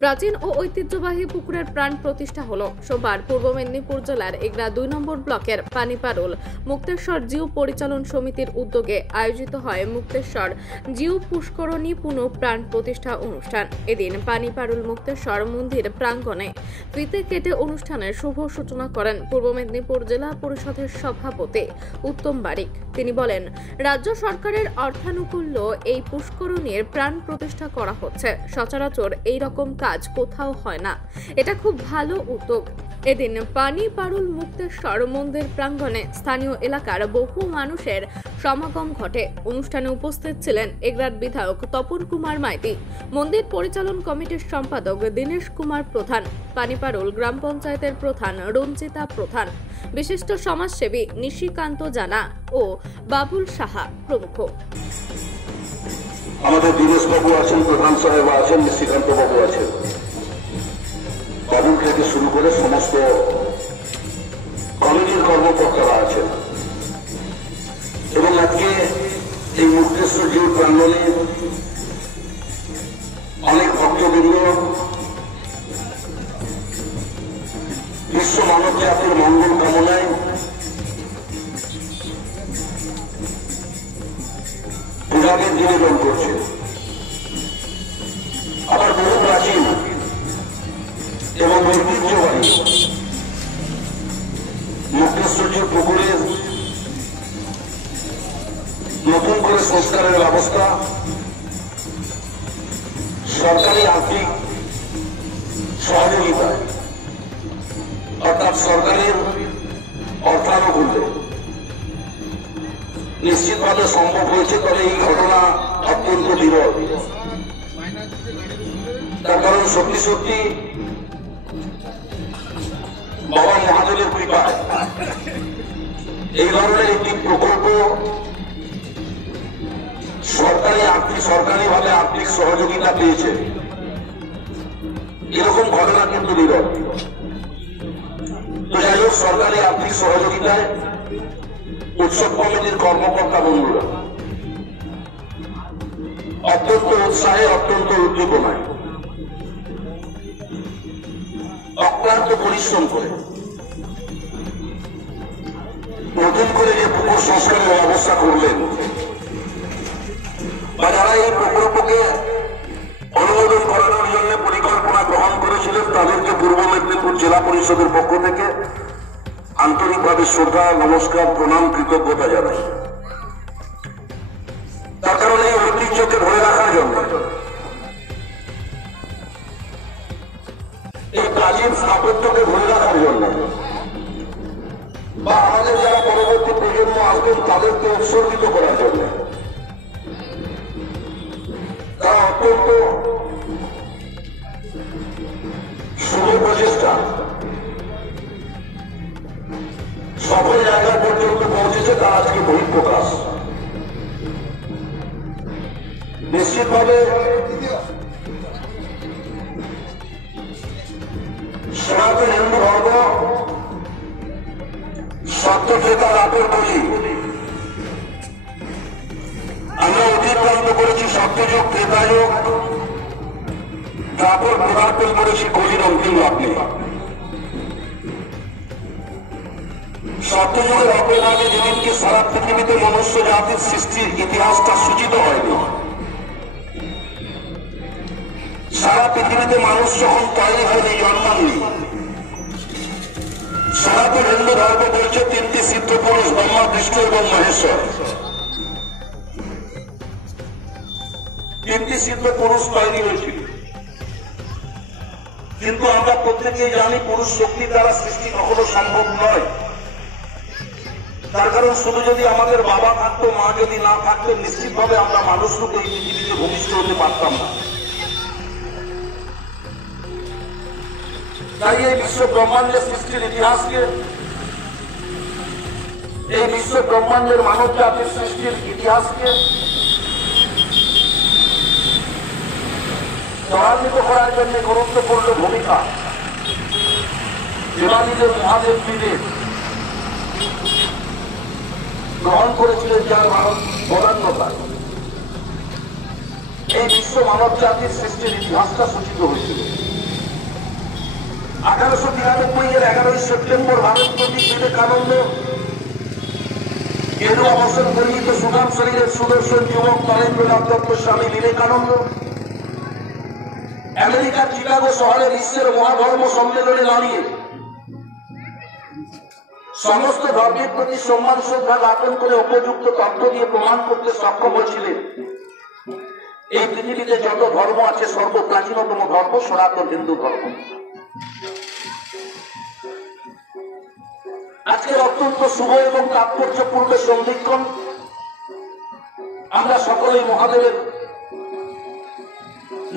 প্রাচীন ও ঐতিহ্যবাহী পুকুরের প্রাণ প্রতিষ্ঠা হলো সোমবার পূর্ব মেদিনীপুর জেলার এগরা ২ নম্বর ব্লকের পানিপারুল মুক্তেশ্বর জিউ পরিচালন সমিতির উদ্যোগে আয়োজিত হয় মুক্তেশ্বর জিউ পুষ্করণী পুনঃ প্রাণ প্রতিষ্ঠা অনুষ্ঠান। এদিন পানিপারুল মুক্তেশ্বর মন্দির প্রাঙ্গণে ফিতে কেটে অনুষ্ঠানের শুভ সূচনা করেন পূর্ব মেদিনীপুর জেলা পরিষদের সভাপতি উত্তম বারিক। তিনি বলেন, রাজ্য সরকারের অর্থানুকূল্য এই পুষ্করণীর প্রাণ প্রতিষ্ঠা করা হচ্ছে। সচরাচর এই রকম কাজ কোথাও হয় না, এটা খুব ভালো উদ্যোগ। এদিন পানিপারুল মুক্তেশ্বর মন্দির প্রাঙ্গণে স্থানীয় এলাকার বহু মানুষের সমাগম ঘটে। অনুষ্ঠানে উপস্থিত ছিলেন এগরার বিধায়ক তপন কুমার মাইতি, মন্দির পরিচালন কমিটির সম্পাদক দীনেশ কুমার প্রধান, পানিপারুল গ্রাম পঞ্চায়েতের প্রধান রঞ্জিতা প্রধান, বিশিষ্ট সমাজসেবী নিশিকান্ত জানা ও বাবুল সাহা প্রমুখ। আমাদের দীনেশ বাবু আছেন, প্রধান সাহেব আছেন, নিশিকান্ত বাবু আছেন, বাবুল থেকে শুরু করে সমস্ত কমিটির কর্মকর্তারা আছেন এবং আজকে এই মুক্তেশ্বর জিউ প্রাঙ্গণে অনেক ভক্তবৃন্দ বিশ্ব মানব জাতির মঙ্গল কামনায় পূজাদের নিবেদন করছে। আবার বহু প্রাচীন এবং ঐতিহ্যবাহী মুক্তেশ্বর জিউ পুকুরের নতুন করে সংস্কারের ব্যবস্থা সরকারি আর্থিক সহযোগিতায় অর্থাৎ সরকারের অর্থানুকূল্যে নিশ্চিতভাবে সম্ভব হয়েছে। তবে এই ঘটনা অত্যন্ত বিরল, তার কারণ সত্যি সত্যি বাবা মহাদেবের কৃপায় এই ধরনের একটি প্রকল্প সরকারিভাবে আর্থিক সহযোগিতা পেয়েছে, এরকম ঘটনা কিন্তু বিরল। তো যাই হোক, সরকারি আর্থিক সহযোগিতায় উৎসব কমিটির কর্মকর্তা বন্ধুরা অত্যন্ত উৎসাহে, অত্যন্ত উদ্দীপনায়, অক্লান্ত পরিশ্রম করে নতুন করে যে পুকুর সংস্কারের ব্যবস্থা করলেন বা যারা এই প্রকল্পকে অনুমোদন করানোর জন্য পরিকল্পনা গ্রহণ করেছিলেন তাদেরকে পূর্ব মেদিনীপুর জেলা পরিষদের পক্ষ থেকে আন্তরিকভাবে শ্রদ্ধা, নমস্কার, প্রণাম, কৃতজ্ঞতা জানাই। তার কারণ এই ঐতিহ্যকে ধরে রাখার জন্য, এই প্রাচীন স্থাপত্যকে ধরে রাখার জন্য বা আমাদের যারা পরবর্তী প্রজন্ম আসবেন তাদেরকে উৎসর্গিত করার জন্য তারা অত্যন্ত শুভ প্রচেষ্টা সফল জায়গা পর্যন্ত পৌঁছেছে, তার আজকে বহিঃপ্রকাশ। নিশ্চিতভাবে সনাতন হিন্দু ধর্ম সত্যতা লাভের বলি আমরা অতিক্রান্ত করেছি সত্যযুগ, ত্রেতাযুগ, তারপর পদার্পণ করেছি কলির অন্তিম লগ্নে। সত্যযুগের অগ্রভাগে যেদিনকে সারা পৃথিবীতে মনুষ্য জাতির সৃষ্টির ইতিহাসটা সূচিত হয়নি, সারা পৃথিবীতে মানুষ যখন তৈরি হয়নি, জন্মাননি, সনাতন হিন্দু ধর্ম বলছে তিনটি সিদ্ধ পুরুষ ব্রহ্মা, বিষ্ণু এবং মহেশ্বর, তিনটি সিদ্ধ পুরুষ তৈরি হয়েছিল। কিন্তু আমরা প্রত্যেকেই জানি পুরুষ শক্তি দ্বারা সৃষ্টি কখনো সম্ভব নয়। তার কারণ শুধু যদি আমাদের বাবা থাকতো, মা যদি না থাকতো, নিশ্চিতভাবে আমরা মানুষ রূপে এই পৃথিবীতে ভূমিষ্ঠ হতে পারতাম না। তাই এই বিশ্ব ব্রহ্মাণ্ডের সৃষ্টির ইতিহাসকে, এই বিশ্ব ব্রহ্মাণ্ডের মানব জাতির সৃষ্টির ইতিহাসকে ত্বরান্বিত করার জন্য গুরুত্বপূর্ণ ভূমিকা দেবাদিদেব মহাদেব পীরের গ্রহণ করেছিলেন, যার বদান্যতা এই বিশ্ব মানব জাতির সৃষ্টির ইতিহাসটা সূচিত হয়েছিল। সেপ্টেম্বর ভারত প্রতীক বিবেকানন্দ, গেরুয়া বসন পরিহিত সুঠাম শরীরের সুদর্শন যুবক নরেন্দ্রনাথ দত্ত স্বামী বিবেকানন্দ আমেরিকার চিকাগো শহরে বিশ্বের মহাধর্ম সম্মেলনে দাঁড়িয়ে সমস্ত ধর্মের প্রতি সম্মান শ্রদ্ধা জ্ঞাপন করে উপযুক্ত তথ্য দিয়ে প্রমাণ করতে সক্ষম হয়েছিলেন এই পৃথিবীতে যত ধর্ম আছে সর্বপ্রাচীনতম ধর্ম সনাতন হিন্দু ধর্ম। আজকের অত্যন্ত শুভ এবং তাৎপর্যপূর্ণ সন্ধিক্ষণ আমরা সকলেই মহাদেবের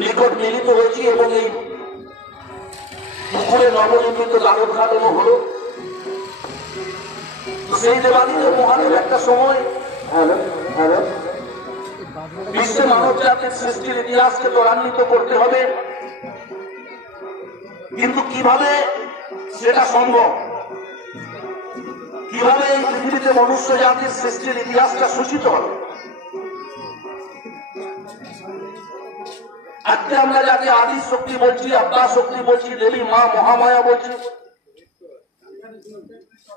নিকট মিলিত হয়েছি এবং এই পুকুরে নবনির্মিত দ্বারোদ্ঘাটনও হল। সেই দেবাদিদেব মহাদেব একটা সময় বিশ্বে মানব জাতির সৃষ্টির ইতিহাসকে ত্বরান্বিত করতে হবে, কিন্তু কিভাবে সেটা সম্ভব, কিভাবে এই পৃথিবীতে মনুষ্য জাতির সৃষ্টির ইতিহাসটা সূচিত হবে। আজকে আমরা যাকে আদি শক্তি বলছি, আদ্যা শক্তি বলছি, দেবী মা মহামায়া বলছি,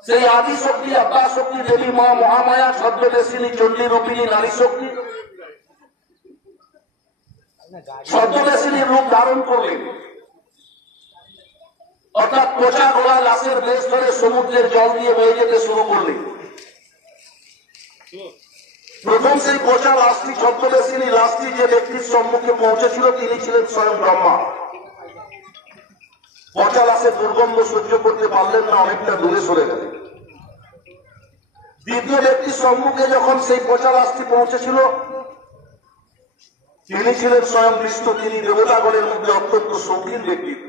সেই আদি শক্তি আদ্যা শক্তি দেবী মা মহামায়া ছদ্মবেশিনী চণ্ডী রূপিণী নারী শক্তি ছদ্মবেশিনীর রূপ ধারণ করলেন, অর্থাৎ পচা গলা লাশের বেশ ধরে সমুদ্রের জল দিয়ে বয়ে যেতে শুরু করলেন। প্রথম সেই পচা লাশটি ছদ্মবেশিনী লাশটি যে ব্যক্তির সম্মুখে পৌঁছেছিল তিনি ছিলেন স্বয়ং ব্রহ্মা। পচা লাশের দুর্গন্ধ সহ্য করতে পারলেন না, অনেকটা দূরে সরে গেলেন। দ্বিতীয় ব্যক্তির সম্মুখে যখন সেই পচা লাশটি পৌঁছেছিল তিনি ছিলেন স্বয়ং বিষ্ণু, তিনি দেবতাগণের মধ্যে অত্যন্ত শৌখিন ব্যক্তিত্ব।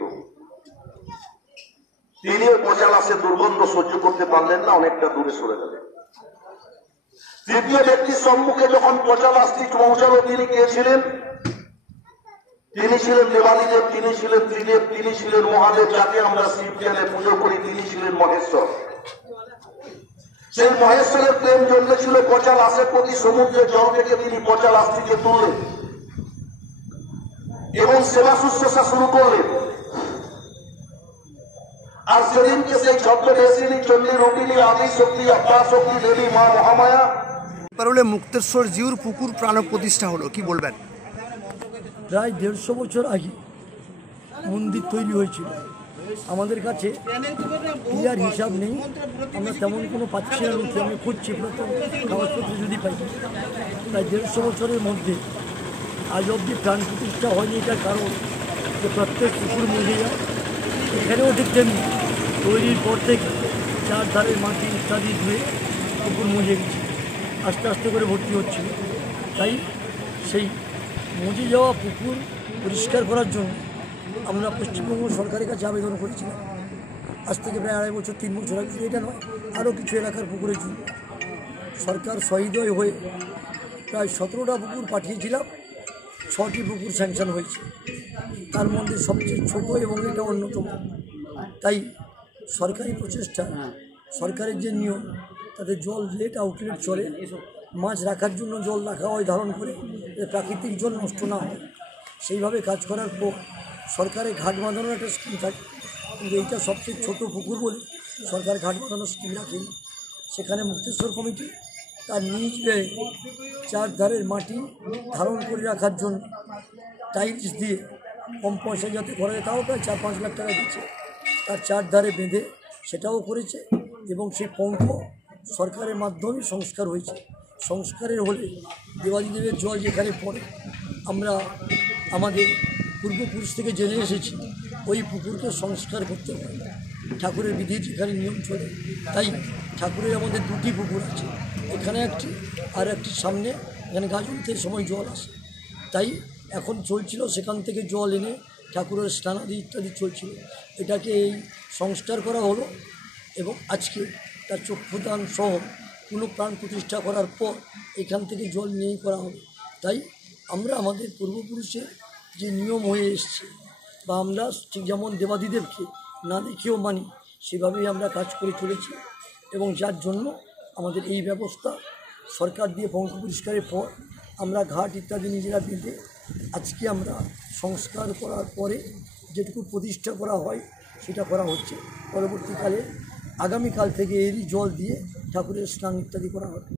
তিনিও পচা লাশের দুর্গন্ধ সহ্য করতে পারলেন না, অনেকটা দূরে সরে গেলেন। তৃতীয় ব্যক্তির সম্মুখে যখন পচা লাশটি পৌঁছালো তিনি কে ছিলেন? তিনি ছিলেন দেবাদিদেব, তিনি ছিলেন ত্রিদেব, তিনি ছিলেন মহাদেব, যাকে আমরা শিব জ্ঞানে পুজো করি, তিনি ছিলেন মহেশ্বর। সেই মহেশ্বরের প্রেম জন্মেছিল পচা লাশের প্রতি। সমুদ্রের জল থেকে তিনি পচা লাশটিকে তুললেন এবং সেবা শুশ্রূষা শুরু করলেন। আর সেদিনকে সেই ছদ্মবেশিনী চণ্ডী রূপিণী আদি শক্তি আদ্যা শক্তি দেবী মা মহামায়া পারলে মুক্তেশ্বর জিউর পুকুর প্রাণ প্রতিষ্ঠা হলো, কি বলবেন? প্রায় 150 বছর আগে মন্দির তৈরি হয়েছিল। আমাদের কাছে ক্লিয়ার হিসাব নেই, আমরা তেমন কোনো পাচ্ছি না, আমি খুঁজছি প্রথম কাগজপত্র যদি পাই। প্রায় 150 বছরের মধ্যে আজ অবধি প্রাণ প্রতিষ্ঠা হয়নি। এটার কারণ যে প্রত্যেক পুকুর মরে যায়। এখানেও ঠিক তেমনি তৈরির পর থেকে চারধারের মাটি ইত্যাদি ধুয়ে পুকুর মজে গেছে, আস্তে আস্তে করে ভর্তি হচ্ছিল। তাই সেই মজে যাওয়া পুকুর পরিষ্কার করার জন্য আমরা পশ্চিমবঙ্গ সরকারের কাছে আবেদন করেছিলাম। আজ থেকে প্রায় 2.5 বছর 3 বছর আগে, এটা নয় আরও কিছু এলাকার পুকুরের জন্য সরকার সহৃদয় হয়ে প্রায় 17টা পুকুর পাঠিয়েছিলাম। 6টি পুকুর স্যাংশন হয়েছে, তার মধ্যে সবচেয়ে ছোট এবং এটা অন্যতম। তাই সরকারি প্রচেষ্টা, সরকারের যে নিয়ম তাতে জল লেট আউটলেট চলে, মাছ রাখার জন্য জল রাখা হয় ধারণ করে, প্রাকৃতিক জল নষ্ট না হয়, সেইভাবে কাজ করার পর সরকারের ঘাট বাঁধানোর একটা স্কিম থাকে। কিন্তু এইটা সবচেয়ে ছোট পুকুর বলে সরকার ঘাট বাঁধানোর স্কিম রাখেনি। সেখানে মুক্তেশ্বর কমিটি তার নিজ ব্যয়ে চারধারের মাটি ধারণ করে রাখার জন্য টাইলস দিয়ে কম পয়সা যাতে করা যায়, তাও প্রায় 4-5 লাখ টাকা দিচ্ছে, তার চারধারে বেঁধে সেটাও করেছে। এবং সেই পঙ্খ সরকারের মাধ্যমে সংস্কার হয়েছে। সংস্কারের হলে দেবাদিদেবের জল যেখানে পড়ে, আমরা আমাদের পূর্বপুরুষ থেকে জেনে এসেছি ওই পুকুরকে সংস্কার করতে হয়, ঠাকুরের বিধি যেখানে নিয়ম চলে। তাই ঠাকুরের আমাদের 2টি পুকুর আছে, এখানে একটি আর একটি সামনে, এখানে গাজনতের সময় জল আসে। তাই এখন চলছিল সেখান থেকে জল এনে ঠাকুরের স্নানাদি ইত্যাদি চলছিল। এটাকে এই সংস্কার করা হলো এবং আজকে তার চক্ষুদান সহ পুনঃপ্রাণ প্রতিষ্ঠা করার পর এখান থেকে জল নিয়েই করা হবে। তাই আমরা আমাদের পূর্বপুরুষের যে নিয়ম হয়ে এসছে, বা আমরা ঠিক যেমন দেবাদিদেবকে না দেখেও মানি, সেভাবেই আমরা কাজ করে চলেছি। এবং যার জন্য আমাদের এই ব্যবস্থা সরকার দিয়ে পঙ্খ পরিষ্কারের পর আমরা ঘাট ইত্যাদি নিজেরা বেঁধে আজকে আমরা সংস্কার করার পরে যেটুকু প্রতিষ্ঠা করা হয় সেটা করা হচ্ছে। পরবর্তীকালে আগামীকাল থেকে এরই জল দিয়ে ঠাকুরের স্নান ইত্যাদি করা হবে।